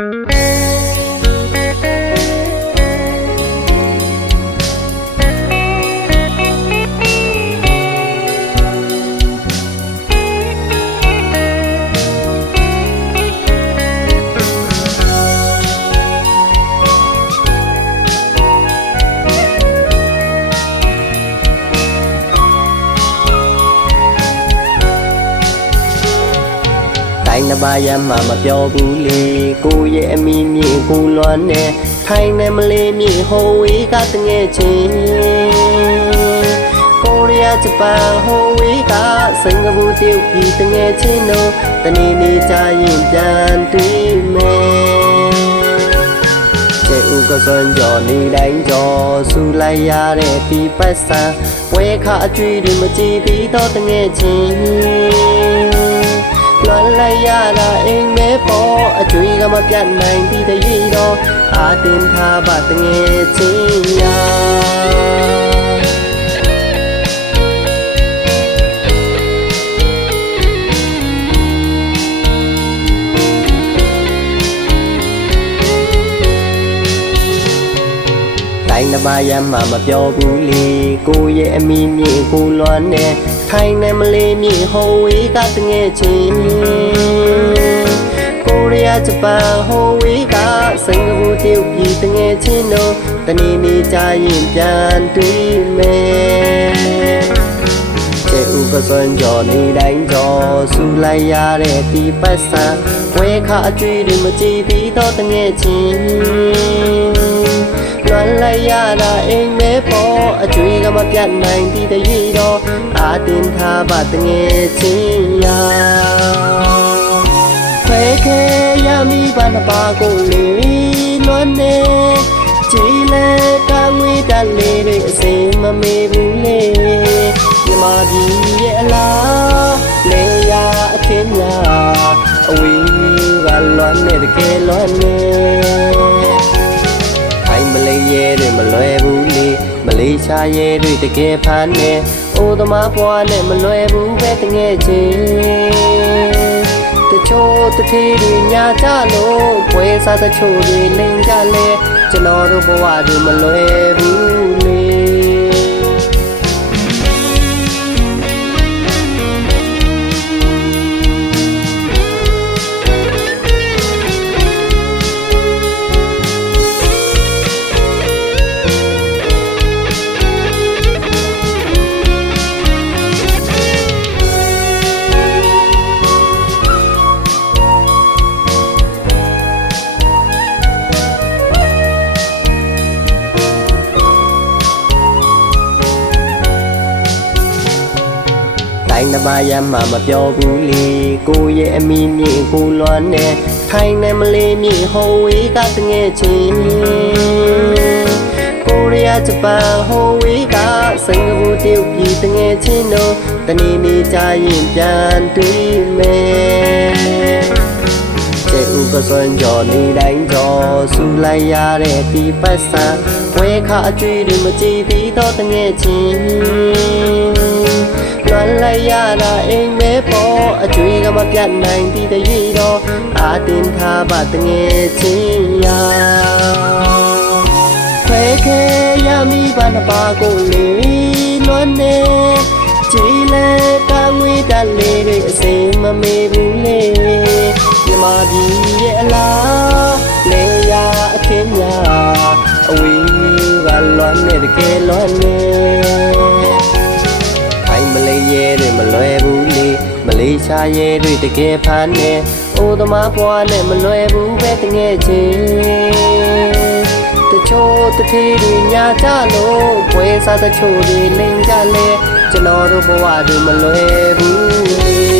Música တိုင်းတစ်ပါးရမှမပြောဘူးလေကိုရဲ့အမိမြေကိုလွမ်းနေထိုင်နေမလေးမြေဟိုဝေးကတငယ်ချင်းကိုရီးယားဂျပန်ဟိုဝေးကစင်ကာပူတရုတ်ပြည်တငယ်ချင်းတို့တနေ့နေ့ကြာရင်ပြန်တွေ့မယ်ကျေဥကစွန်ကြော်နေတိုင်းကြော်ဆူလိုက်ရတဲ့ဒီပတ်စံဝဲခအကျွေးတွေမကြည့်ပြီးတော့တငယ်ချင်း လွန်လိုက်ရတာအိမ်မဲပေါ်အကျွေးကမပြတ်နိုင်ဒီတည်းတော့အာတင်ထားပါတငယ်ချင်းရာတိုင်းတစ်ပါးရမှမပြောဘူးလေကိုရဲ့အမိမြေကိုလွမ်းနေ ထိုင်နေမလေးမြေဟိုဝေးကတငယ်ချင်းကိုရီးယားဂျပန်ဟိုဝေးကစင်ကာပူတရုတ်ပြည်တငယ်ချင်းတို့တနေ့နေ့ကြာရင်ပြန်တွေ့မယ်ကျေဥပစွန်ကြော်နေတိုင်းကြော်ဆူလိုက်ရတဲ့ဒီပတ်စံဝဲခအကျွေးတွေမကြည့်ပြီးတော့တငယ်ချင်း လွန်လိုက်ရတာအိမ်မဲပေါ်အကျွေးကမပြတ်နိုင်ဒီတည်းတော့အာတင်ထားပါတငယ်ချင်းရာခွဲခဲရမိပါနပါကိုလေလွန်နေကြည်လဲကငွေတက်လေးတွေအစင်မမေဘူးလေမြမကြီးရဲ့အလားလေယာအထင်းများအဝေးကလွန်နေတကယ်လွန်နေ လေးရှားရဲတွေတကယ်ဖမ်းနေအိုသမားဘွားနဲ့မလွယ်ဘူးပဲတငယ်ချင်းတချို့တထေးတွေညာကြလို့ပွဲစားတချို့တွေလိန်ကြလဲကျွန်တော်တို့ဘဝတွေမလွယ်ဘူးလေ င်းတစ်ပါးရမှမပြောဘူးလေကိုရဲ့အမိမြေကိုလွမ်းနေထိုင်နေမလေးမြေဟိုဝေးကတငယ်ချင်းကိုရီးယားဂျပန်ဟိုဝေးကစင်ကာပူတရုတ်ပြည်တငယ်ချင်းတို့တနေ့နေ့ကြာရင်ပြန်တွေ့မယ် ကျေဥပစွန်ကြော်နေတိုင်းကြော်ဆူလိုက်ရတဲ့ဒီပတ်စံဝဲခအကျွေးတွေမကြည့်ပြီးတော့တငယ်ချင်းလွန်လိုက်ရတာအိမ်မဲပေါ်အကျွေးကမပြတ်နိုင်ဒီတည်းတော့အာတင်ထားပါတငယ်ချင်းရာခွဲခဲရမိပါနပါကိုလေလွန်နေကြည်လဲကငွေတက်လေးတွေအစင်မမေဘူးလေ မြမကြီးရဲ့အလားလေယာအထင်းများအဝေးကလွမ်းနေတကယ်လွမ်းနေခိုင်မလေးရဲတွေမလွယ်ဘူးလေမလေးရှားရဲတွေတကယ်ဖမ်းနေအိုသမားဘွားနဲ့မလွယ်ဘူးပဲတငယ်ချင်းတချို့တထေးတွေညာကြလို့ပွဲစားတချို့တွေလိန်ကြလဲကျွန်တော်တို့ဘဝတွေမလွယ်ဘူးလေ